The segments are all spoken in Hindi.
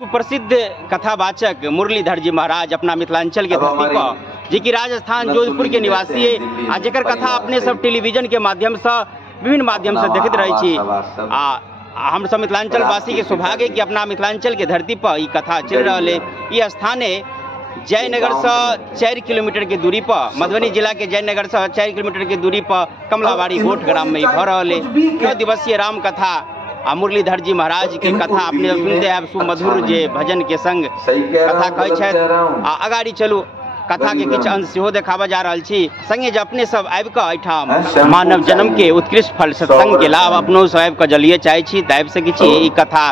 सुप्रसिद्ध कथावाचक मुरलीधर जी महाराज अपना मिथिलांचल के धरती पर जी की राजस्थान जोधपुर के निवासी है आ जकर कथा अपने सब टेलीविजन के माध्यम से विभिन्न माध्यम से देखते रहे छी आ हम सब मिथिलांचल वासी के सौभाग्य कि अपना मिथिलांचल के धरती पर ये कथा चल रहा है। ये स्थान है जयनगर से 4 किलोमीटर की दूरी पर, मधुबनी जिला के जयनगर से 4 किलोमीटर की दूरी पर कमलाबाड़ी गोठ ग्राम में भर रहा है 9 दिवसीय राम कथा। मुरलीधर जी महाराज की कथा अपने सुनते हैं सुमधुर जे भजन के संग कथा कहे अगाड़ी चलू कथा के किछ अंश सेहो देखाबा जा रहा छी। संगे जे अपने सब आबि कऽ एठाम मानव जन्म के उत्कृष्ट फल सत्संग के लाभ अपनो सब आबि कऽ जलिए चाहे छी तऽ आबि सकै छी। ई कथा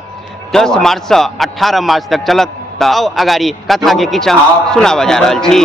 10 मार्च से 18 मार्च तक चलत। तऽ अगाड़ी कथा के किछ अंश सुनाबा जा रहा छी।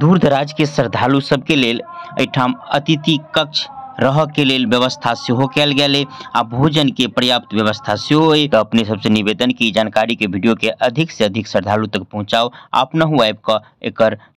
दूर दराज के श्रद्धालु सबके लेल एठाम अतिथि कक्ष रह के लेल व्यवस्था सेहो कयल गेल आ भोजन के पर्याप्त व्यवस्था सेहो है। तो अपने सबसे निवेदन की जानकारी के वीडियो के अधिक से अधिक श्रद्धालु तक पहुंचाओ, अपनहु आबि कऽ एकर